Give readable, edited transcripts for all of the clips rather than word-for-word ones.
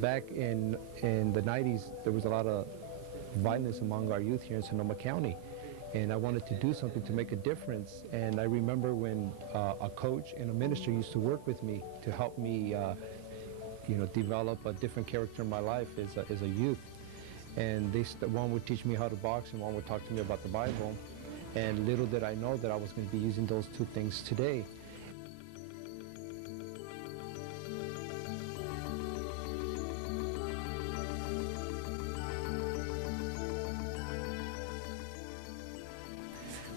Back in the 90s, there was a lot of violence among our youth here in Sonoma County, and I wanted to do something to make a difference. And I remember when a coach and a minister used to work with me to help me develop a different character in my life as a youth. And one would teach me how to box and one would talk to me about the Bible. And little did I know that I was going to be using those two things today.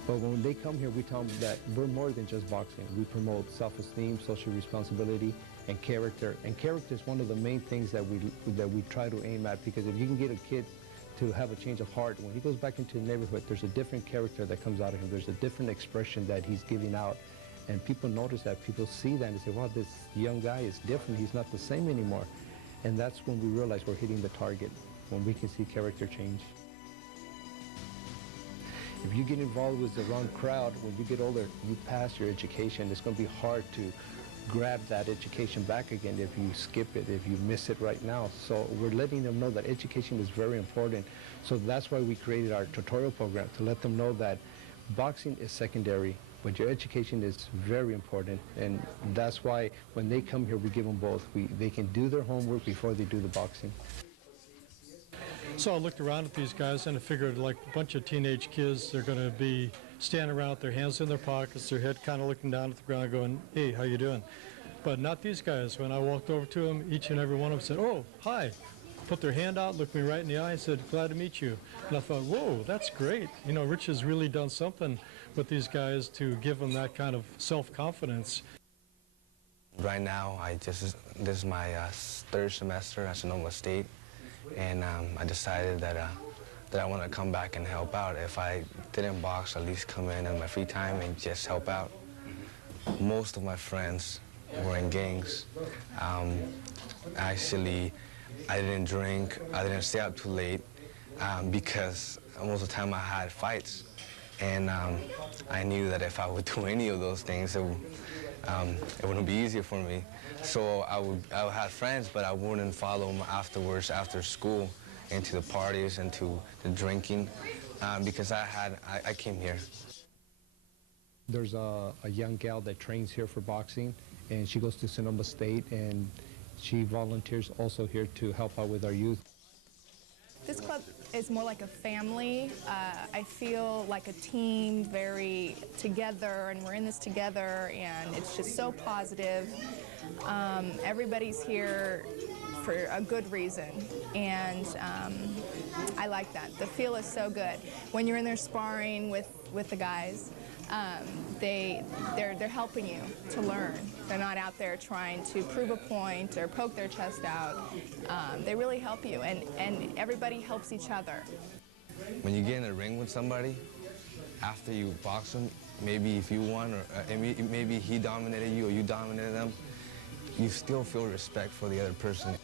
But when they come here, we tell them that we're more than just boxing. We promote self-esteem, social responsibility, and character. And character is one of the main things that we try to aim at, because if you can get a kid to have a change of heart, when he goes back into the neighborhood, there's a different character that comes out of him. There's a different expression that he's giving out. And people notice that, people see that and say, wow, this young guy is different. He's not the same anymore. And that's when we realize we're hitting the target, when we can see character change. If you get involved with the wrong crowd, when you get older, you pass your education. It's going to be hard to grab that education back again if you skip it, if you miss it right now. So we're letting them know that education is very important. So that's why we created our tutorial program, to let them know that boxing is secondary, but your education is very important. And that's why when they come here, we give them both. They can do their homework before they do the boxing. So I looked around at these guys and I figured, like a bunch of teenage kids, they're going to be standing around with their hands in their pockets, their head kind of looking down at the ground going, hey, how you doing? But not these guys. When I walked over to them, each and every one of them said, oh, hi. Put their hand out, looked me right in the eye and said, glad to meet you. And I thought, whoa, that's great. You know, Rich has really done something with these guys to give them that kind of self-confidence. Right now, this is my third semester at Sonoma State. And I decided that I want to come back and help out. If I didn't box, at least come in my free time and just help out. Most of my friends were in gangs. Actually, I didn't drink, I didn't stay up too late because most of the time I had fights. And I knew that if I would do any of those things, it wouldn't be easier for me. So I would have friends, but I wouldn't follow them afterwards, after school, into the parties and to the drinking, because I came here. There's a young gal that trains here for boxing, and she goes to Sonoma State, and she volunteers also here to help out with our youth. This club is more like a family. I feel like a team, very together, and we're in this together, and it's just so positive. Everybody's here for a good reason, and I like that. The feel is so good. When you're in there sparring with the guys, they're helping you to learn. They're not out there trying to prove a point or poke their chest out. They really help you, and everybody helps each other. When you get in a ring with somebody, after you box them, maybe if you won, or maybe he dominated you or you dominated them, you still feel respect for the other person.